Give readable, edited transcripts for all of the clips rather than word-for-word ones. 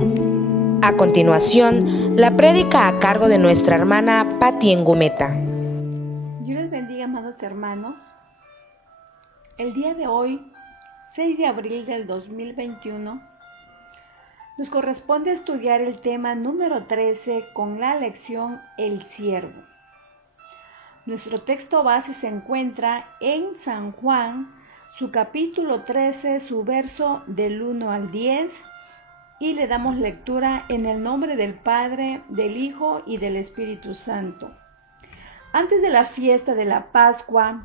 A continuación, la prédica a cargo de nuestra hermana Pati Engumeta. Dios les bendiga, amados hermanos. El día de hoy, 6 de abril del 2021, nos corresponde estudiar el tema número 13 con la lección El siervo. Nuestro texto base se encuentra en San Juan, su capítulo 13, su verso del 1 al 10, y le damos lectura en el nombre del Padre, del Hijo y del Espíritu Santo. Antes de la fiesta de la Pascua,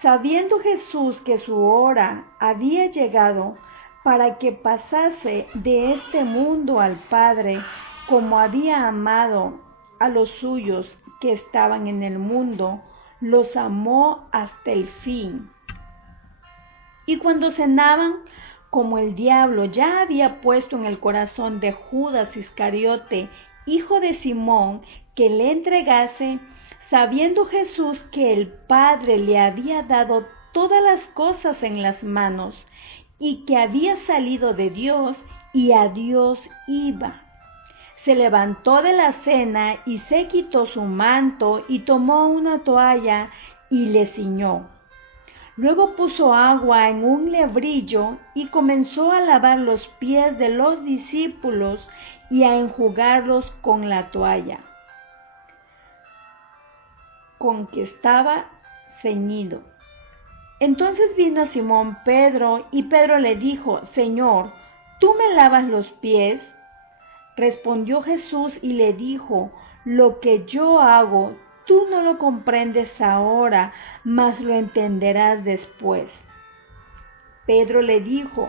sabiendo Jesús que su hora había llegado para que pasase de este mundo al Padre, como había amado a los suyos que estaban en el mundo, los amó hasta el fin. Y cuando cenaban, como el diablo ya había puesto en el corazón de Judas Iscariote, hijo de Simón, que le entregase, sabiendo Jesús que el Padre le había dado todas las cosas en las manos, y que había salido de Dios y a Dios iba, se levantó de la cena y se quitó su manto y tomó una toalla y le ciñó. Luego puso agua en un lebrillo y comenzó a lavar los pies de los discípulos y a enjugarlos con la toalla con que estaba ceñido. Entonces vino Simón Pedro y Pedro le dijo: Señor, ¿tú me lavas los pies? Respondió Jesús y le dijo: Lo que yo hago, tú no lo comprendes ahora, mas lo entenderás después. Pedro le dijo: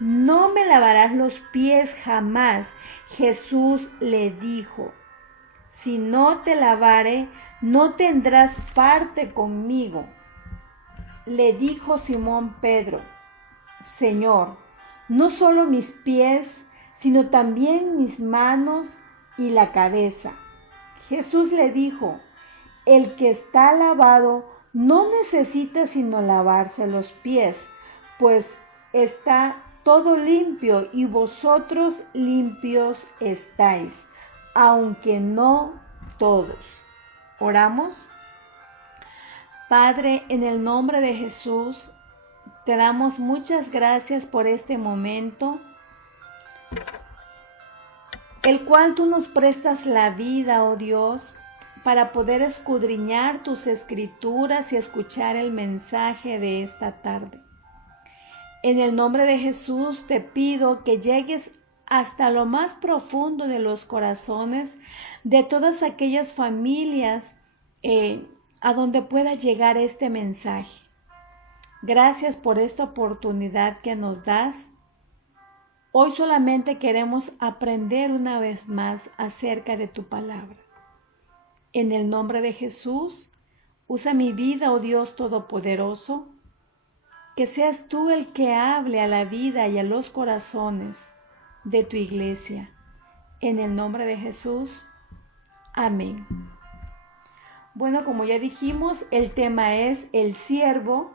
No me lavarás los pies jamás. Jesús le dijo: Si no te lavare, no tendrás parte conmigo. Le dijo Simón Pedro: Señor, no solo mis pies, sino también mis manos y la cabeza. Jesús le dijo: El que está lavado no necesita sino lavarse los pies, pues está todo limpio y vosotros limpios estáis, aunque no todos. ¿Oramos? Padre, en el nombre de Jesús, te damos muchas gracias por este momento, el cual tú nos prestas la vida, oh Dios, para poder escudriñar tus escrituras y escuchar el mensaje de esta tarde. En el nombre de Jesús te pido que llegues hasta lo más profundo de los corazones de todas aquellas familias a donde pueda llegar este mensaje. Gracias por esta oportunidad que nos das. Hoy solamente queremos aprender una vez más acerca de tu palabra. En el nombre de Jesús, usa mi vida, oh Dios Todopoderoso, que seas tú el que hable a la vida y a los corazones de tu iglesia. En el nombre de Jesús, amén. Bueno, como ya dijimos, el tema es el siervo.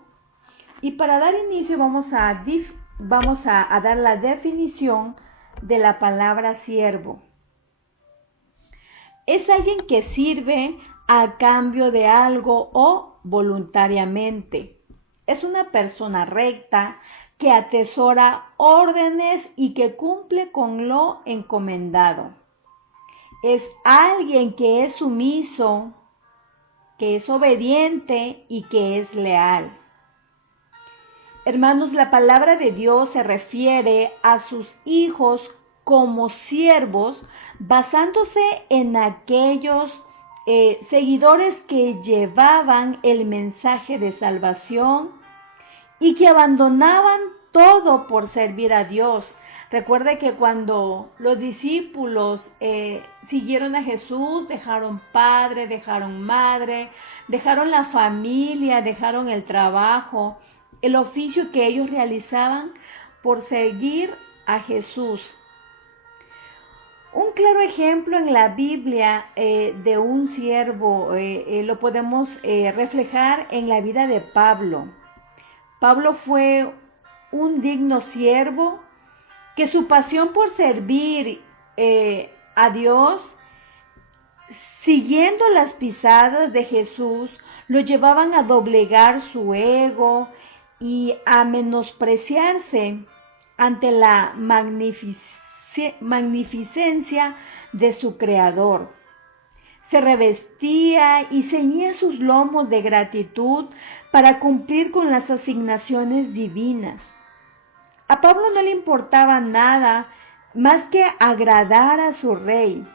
Y para dar inicio vamos a dar la definición de la palabra siervo. Es alguien que sirve a cambio de algo o voluntariamente. Es una persona recta que atesora órdenes y que cumple con lo encomendado. Es alguien que es sumiso, que es obediente y que es leal. Hermanos, la palabra de Dios se refiere a sus hijos como siervos, basándose en aquellos seguidores que llevaban el mensaje de salvación y que abandonaban todo por servir a Dios. Recuerde que cuando los discípulos siguieron a Jesús, dejaron padre, dejaron madre, dejaron la familia, dejaron el trabajo, el oficio que ellos realizaban por seguir a Jesús. Un claro ejemplo en la Biblia de un siervo lo podemos reflejar en la vida de Pablo. Pablo fue un digno siervo que su pasión por servir a Dios, siguiendo las pisadas de Jesús, lo llevaban a doblegar su ego y a menospreciarse ante la magnificencia de su Creador. Se revestía y ceñía sus lomos de gratitud para cumplir con las asignaciones divinas. A Pablo no le importaba nada más que agradar a su rey.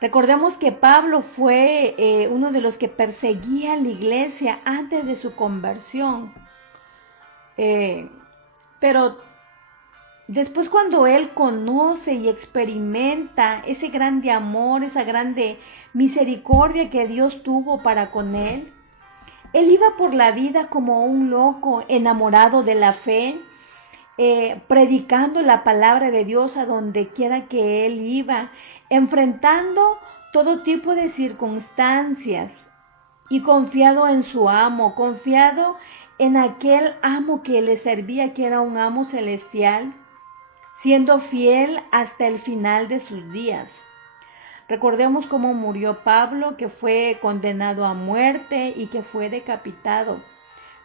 Recordemos que Pablo fue uno de los que perseguía a la iglesia antes de su conversión. Pero después, cuando él conoce y experimenta ese grande amor, esa grande misericordia que Dios tuvo para con él iba por la vida como un loco, enamorado de la fe, predicando la palabra de Dios a donde quiera que él iba, enfrentando todo tipo de circunstancias y confiado en su amo, confiado en aquel amo que le servía, que era un amo celestial, siendo fiel hasta el final de sus días. Recordemos cómo murió Pablo, que fue condenado a muerte y que fue decapitado.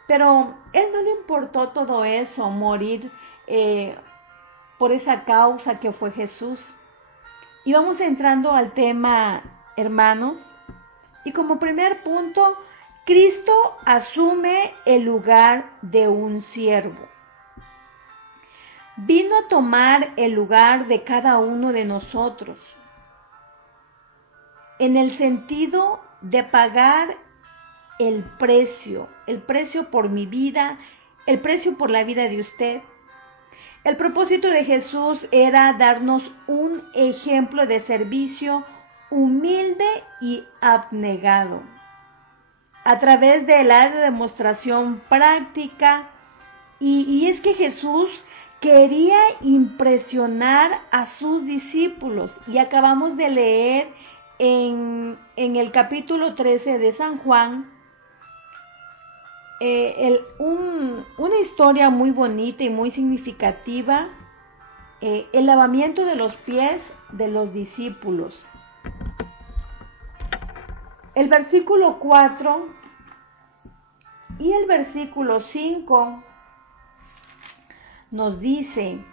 Pero él no le importó todo eso, morir por esa causa que fue Jesús. Y vamos entrando al tema, hermanos. Y como primer punto, Cristo asume el lugar de un siervo. Vino a tomar el lugar de cada uno de nosotros, en el sentido de pagar el precio por mi vida, el precio por la vida de usted. El propósito de Jesús era darnos un ejemplo de servicio humilde y abnegado, a través de la demostración práctica, y es que Jesús quería impresionar a sus discípulos, y acabamos de leer en el capítulo 13 de San Juan, una historia muy bonita y muy significativa, el lavamiento de los pies de los discípulos. El versículo 4 y el versículo 5 nos dice: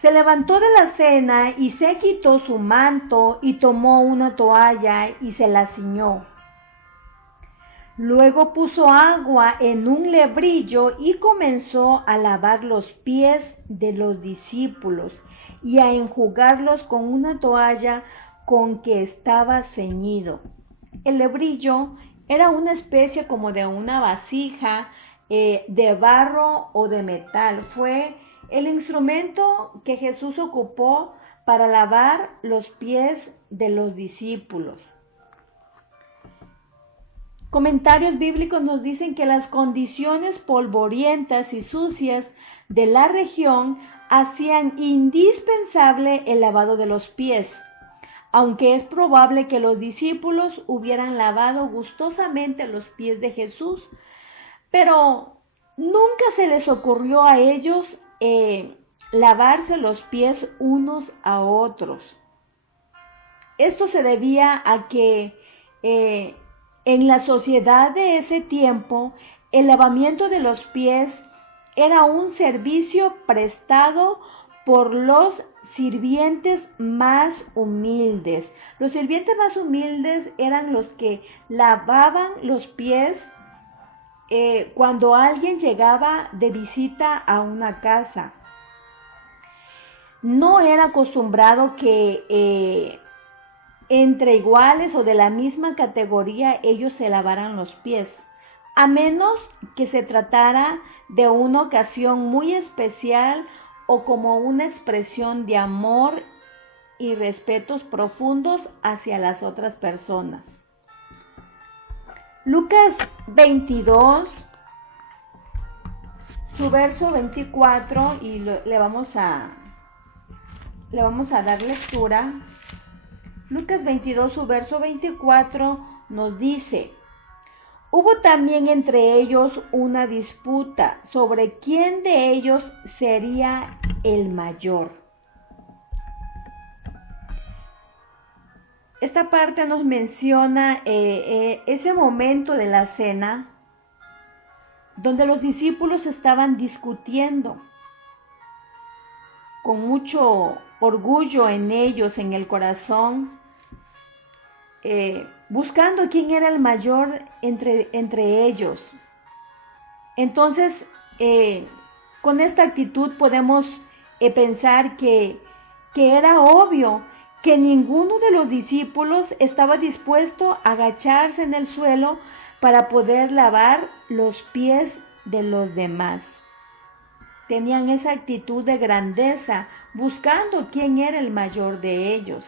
se levantó de la cena y se quitó su manto y tomó una toalla y se la ciñó. Luego puso agua en un lebrillo y comenzó a lavar los pies de los discípulos y a enjugarlos con una toalla con que estaba ceñido. El lebrillo era una especie como de una vasija de barro o de metal. Fue el instrumento que Jesús ocupó para lavar los pies de los discípulos. Comentarios bíblicos nos dicen que las condiciones polvorientas y sucias de la región hacían indispensable el lavado de los pies, aunque es probable que los discípulos hubieran lavado gustosamente los pies de Jesús, pero nunca se les ocurrió a ellos lavarse los pies unos a otros. Esto se debía a que en la sociedad de ese tiempo, el lavamiento de los pies era un servicio prestado por los sirvientes más humildes. Los sirvientes más humildes eran los que lavaban los pies cuando alguien llegaba de visita a una casa. No era acostumbrado que entre iguales o de la misma categoría ellos se lavaran los pies, a menos que se tratara de una ocasión muy especial o como una expresión de amor y respetos profundos hacia las otras personas. Lucas 22, su verso 24, y le vamos a dar lectura. Lucas 22, su verso 24 nos dice: Hubo también entre ellos una disputa sobre quién de ellos sería el mayor. Esta parte nos menciona ese momento de la cena donde los discípulos estaban discutiendo con mucho orgullo en ellos, en el corazón, buscando quién era el mayor entre ellos. Entonces, con esta actitud podemos pensar que era obvio que ninguno de los discípulos estaba dispuesto a agacharse en el suelo para poder lavar los pies de los demás. Tenían esa actitud de grandeza, buscando quién era el mayor de ellos.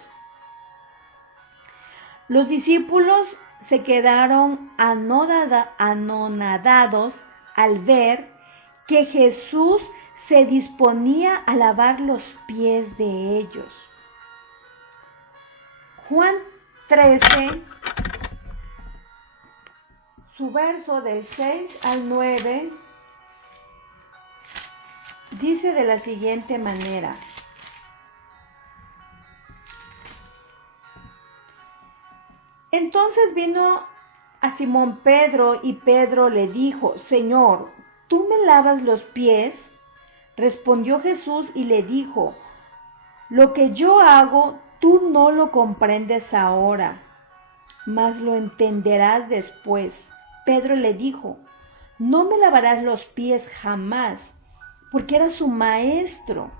Los discípulos se quedaron anonadados al ver que Jesús se disponía a lavar los pies de ellos. Juan 13, su verso del 6 al 9, dice de la siguiente manera: Entonces vino a Simón Pedro y Pedro le dijo: Señor, ¿tú me lavas los pies? Respondió Jesús y le dijo: Lo que yo hago, tú no lo comprendes ahora, mas lo entenderás después. Pedro le dijo: No me lavarás los pies jamás, porque era su maestro.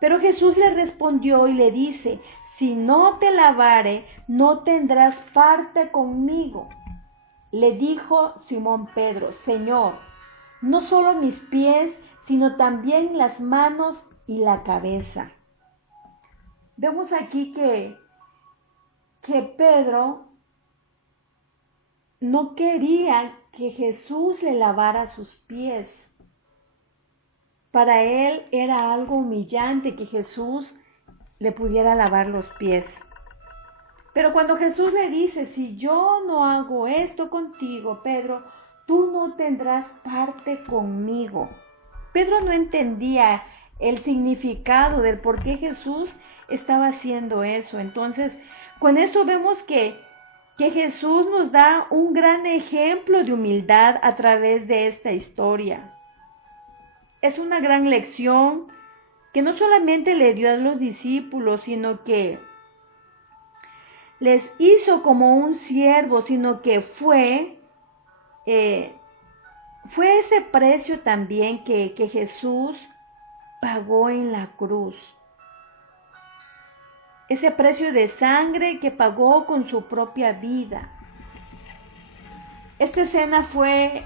Pero Jesús le respondió y le dice: Si no te lavare, no tendrás parte conmigo. Le dijo Simón Pedro: Señor, no solo mis pies, sino también las manos y la cabeza. Vemos aquí que Pedro no quería que Jesús le lavara sus pies. Para él era algo humillante que Jesús le pudiera lavar los pies. Pero cuando Jesús le dice: si yo no hago esto contigo, Pedro, tú no tendrás parte conmigo. Pedro no entendía el significado del por qué Jesús estaba haciendo eso. Entonces, con eso vemos que Jesús nos da un gran ejemplo de humildad a través de esta historia. Es una gran lección que no solamente le dio a los discípulos, sino que les hizo como un siervo, sino que fue ese precio también que Jesús pagó en la cruz. Ese precio de sangre que pagó con su propia vida. Esta escena fue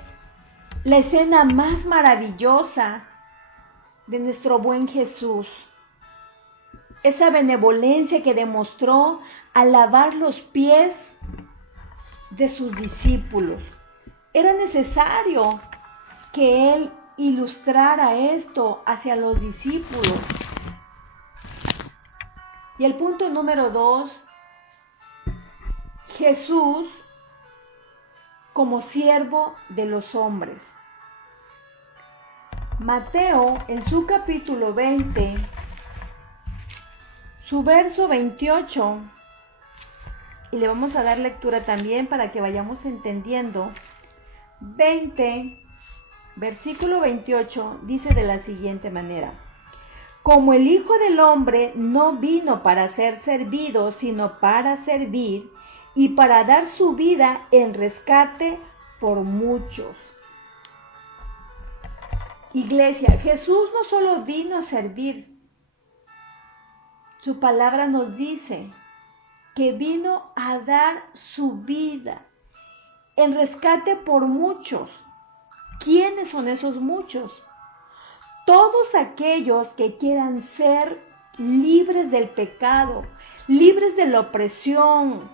la escena más maravillosa de nuestro buen Jesús. Esa benevolencia que demostró al lavar los pies de sus discípulos. Era necesario que Él ilustrara esto hacia los discípulos. Y el punto número 2, Jesús como siervo de los hombres. Mateo, en su capítulo 20, su verso 28, y le vamos a dar lectura también para que vayamos entendiendo. 20, versículo 28, dice de la siguiente manera: Como el Hijo del Hombre no vino para ser servido, sino para servir y para dar su vida en rescate por muchos. Iglesia, Jesús no solo vino a servir, su palabra nos dice que vino a dar su vida en rescate por muchos. ¿Quiénes son esos muchos? Todos aquellos que quieran ser libres del pecado, libres de la opresión,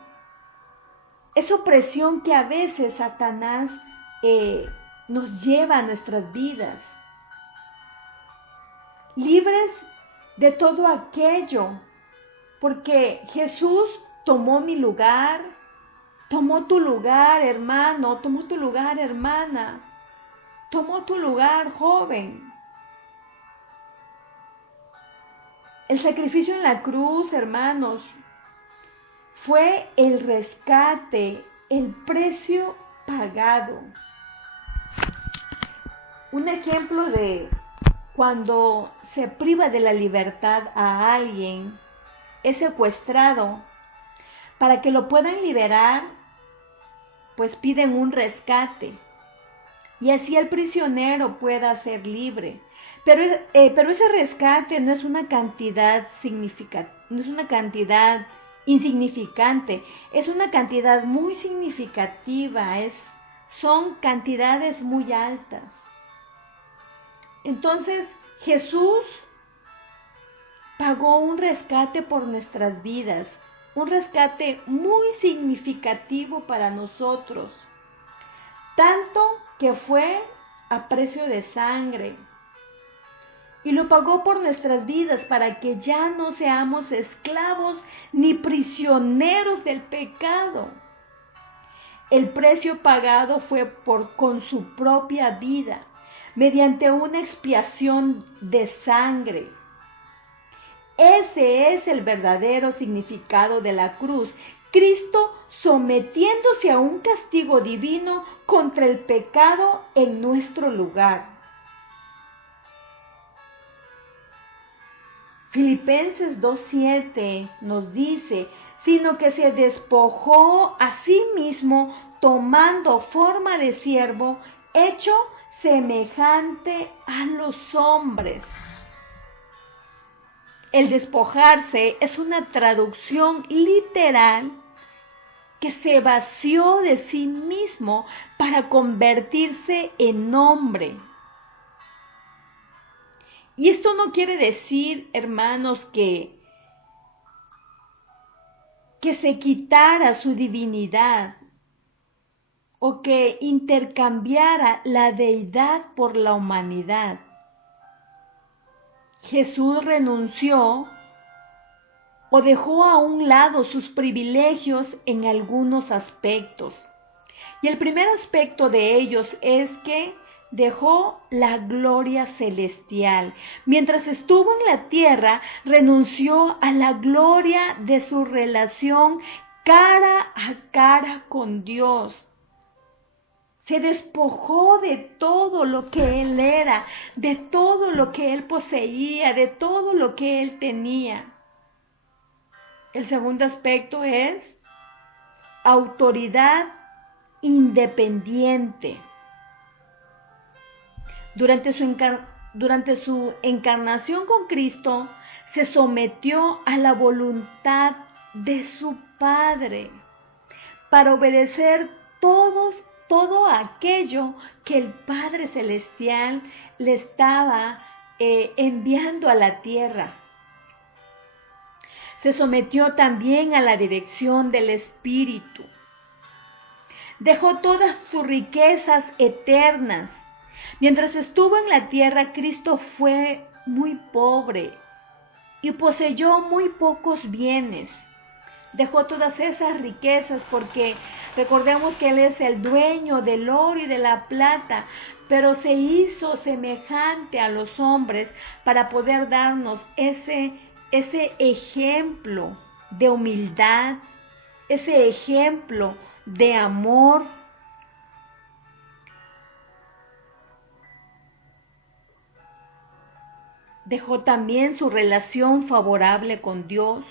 esa opresión que a veces Satanás nos lleva a nuestras vidas, libres de todo aquello, porque Jesús tomó mi lugar, tomó tu lugar, hermano, tomó tu lugar, hermana, tomó tu lugar, joven. El sacrificio en la cruz, hermanos, fue el rescate, el precio pagado. Un ejemplo de cuando se priva de la libertad a alguien, es secuestrado. Para que lo puedan liberar, pues piden un rescate. Y así el prisionero pueda ser libre. Pero ese rescate no es una cantidad no es una cantidad insignificante, es una cantidad muy significativa, son cantidades muy altas. Entonces, Jesús pagó un rescate por nuestras vidas, un rescate muy significativo para nosotros, tanto que fue a precio de sangre. Y lo pagó por nuestras vidas para que ya no seamos esclavos ni prisioneros del pecado. El precio pagado fue con su propia vida, mediante una expiación de sangre. Ese es el verdadero significado de la cruz. Cristo sometiéndose a un castigo divino contra el pecado en nuestro lugar. Filipenses 2:7 nos dice, sino que se despojó a sí mismo tomando forma de siervo, hecho semejante a los hombres. El despojarse es una traducción literal que se vació de sí mismo para convertirse en hombre. Y esto no quiere decir, hermanos, que se quitara su divinidad o que intercambiara la deidad por la humanidad. Jesús renunció o dejó a un lado sus privilegios en algunos aspectos. Y el primer aspecto de ellos es que dejó la gloria celestial. Mientras estuvo en la tierra, renunció a la gloria de su relación cara a cara con Dios. Se despojó de todo lo que él era, de todo lo que él poseía, de todo lo que él tenía. El segundo aspecto es autoridad independiente. Durante su encarnación con Cristo, se sometió a la voluntad de su Padre para obedecer todo aquello que el Padre Celestial le estaba enviando a la tierra. Se sometió también a la dirección del Espíritu. Dejó todas sus riquezas eternas. Mientras estuvo en la tierra, Cristo fue muy pobre y poseyó muy pocos bienes. Dejó todas esas riquezas porque recordemos que Él es el dueño del oro y de la plata, pero se hizo semejante a los hombres para poder darnos ese ejemplo de humildad, ese ejemplo de amor. Dejó también su relación favorable con Dios,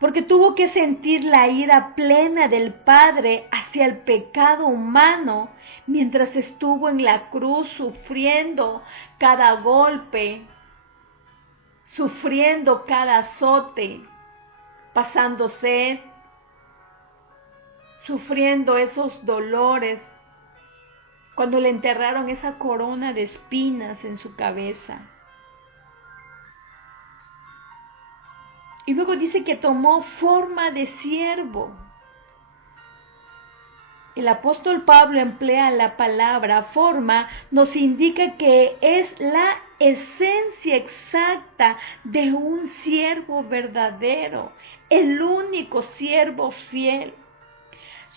porque tuvo que sentir la ira plena del Padre hacia el pecado humano mientras estuvo en la cruz sufriendo cada golpe, sufriendo cada azote, pasando sed, sufriendo esos dolores, cuando le enterraron esa corona de espinas en su cabeza. Y luego dice que tomó forma de siervo. El apóstol Pablo emplea la palabra forma, nos indica que es la esencia exacta de un siervo verdadero, el único siervo fiel.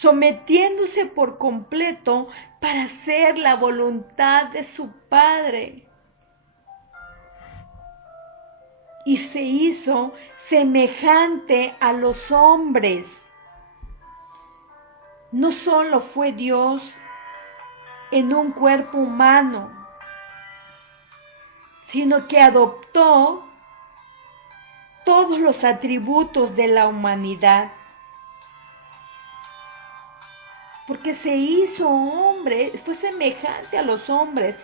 sometiéndose por completo para hacer la voluntad de su Padre. Y se hizo semejante a los hombres. No solo fue Dios en un cuerpo humano, sino que adoptó todos los atributos de la humanidad. Porque se hizo hombre, fue semejante a los hombres.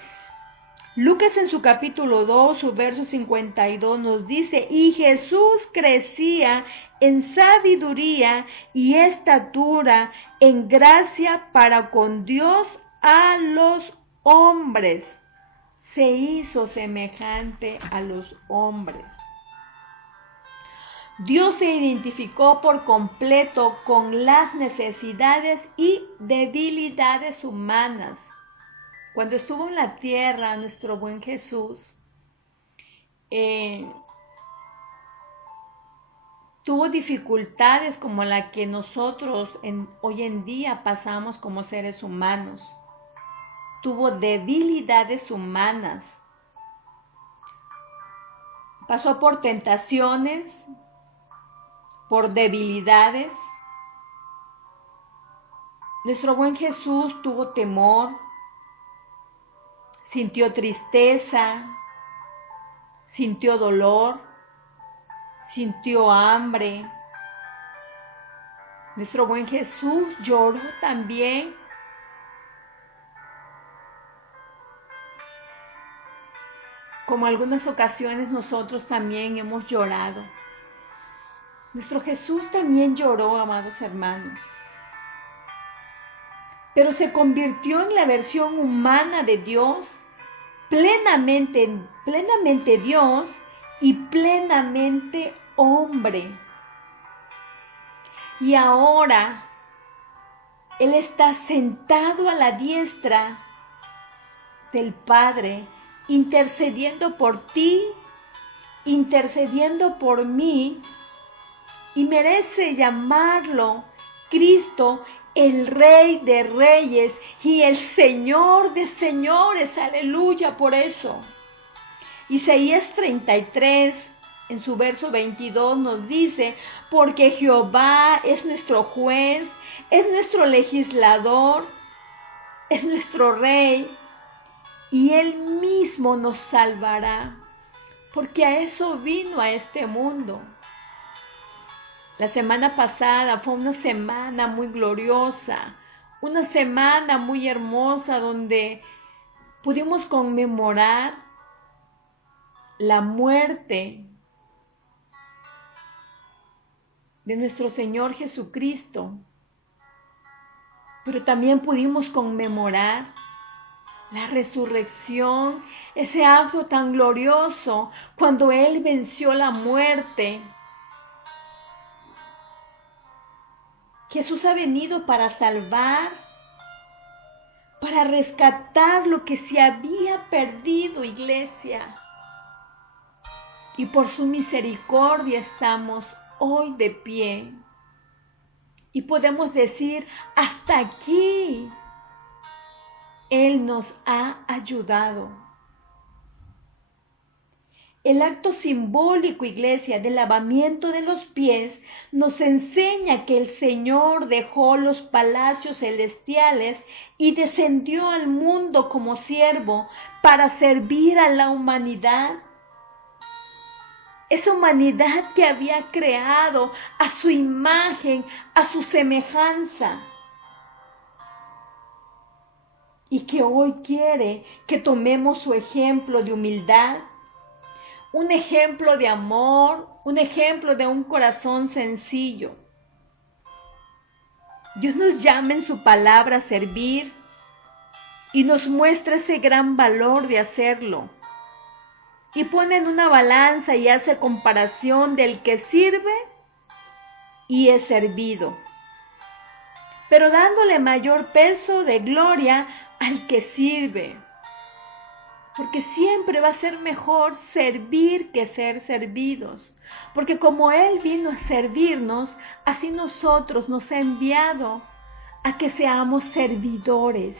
Lucas en su capítulo 2, su verso 52 nos dice, y Jesús crecía en sabiduría y estatura, en gracia para con Dios a los hombres. Se hizo semejante a los hombres. Dios se identificó por completo con las necesidades y debilidades humanas. Cuando estuvo en la tierra, nuestro buen Jesús tuvo dificultades como la que nosotros hoy en día pasamos como seres humanos. Tuvo debilidades humanas. Pasó por tentaciones, por debilidades. Nuestro buen Jesús tuvo temor, sintió tristeza, sintió dolor, sintió hambre. Nuestro buen Jesús lloró también. Como algunas ocasiones nosotros también hemos llorado. Nuestro Jesús también lloró, amados hermanos. Pero se convirtió en la versión humana de Dios, plenamente Dios y plenamente hombre. Y ahora Él está sentado a la diestra del Padre, intercediendo por ti, intercediendo por mí, y merece llamarlo Cristo, el Rey de Reyes y el Señor de Señores. Aleluya por eso. Isaías 33, en su verso 22, nos dice, porque Jehová es nuestro juez, es nuestro legislador, es nuestro Rey, y Él mismo nos salvará, porque a eso vino a este mundo. La semana pasada fue una semana muy gloriosa, una semana muy hermosa donde pudimos conmemorar la muerte de nuestro Señor Jesucristo, pero también pudimos conmemorar la resurrección, ese acto tan glorioso cuando Él venció la muerte. Jesús ha venido para salvar, para rescatar lo que se había perdido, iglesia. Y por su misericordia estamos hoy de pie. Y podemos decir, hasta aquí, Él nos ha ayudado. El acto simbólico, iglesia, del lavamiento de los pies nos enseña que el Señor dejó los palacios celestiales y descendió al mundo como siervo para servir a la humanidad. Esa humanidad que había creado a su imagen, a su semejanza. Y que hoy quiere que tomemos su ejemplo de humildad, un ejemplo de amor, un ejemplo de un corazón sencillo. Dios nos llama en su palabra a servir y nos muestra ese gran valor de hacerlo. Y pone en una balanza y hace comparación del que sirve y es servido, pero dándole mayor peso de gloria al que sirve. Porque siempre va a ser mejor servir que ser servidos. Porque como Él vino a servirnos, así nosotros nos ha enviado a que seamos servidores.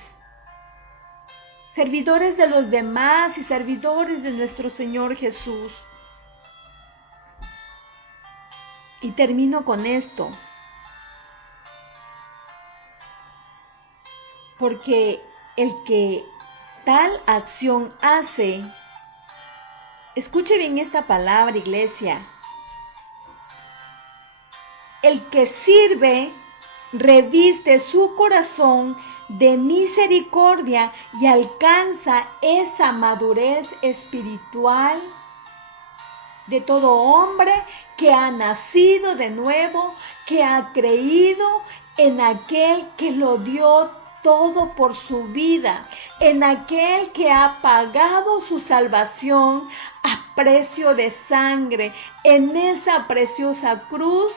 Servidores de los demás y servidores de nuestro Señor Jesús. Y termino con esto. Porque el que tal acción hace, escuche bien esta palabra, iglesia, el que sirve reviste su corazón de misericordia y alcanza esa madurez espiritual de todo hombre que ha nacido de nuevo, que ha creído en aquel que lo dio todo por su vida, en aquel que ha pagado su salvación a precio de sangre, en esa preciosa cruz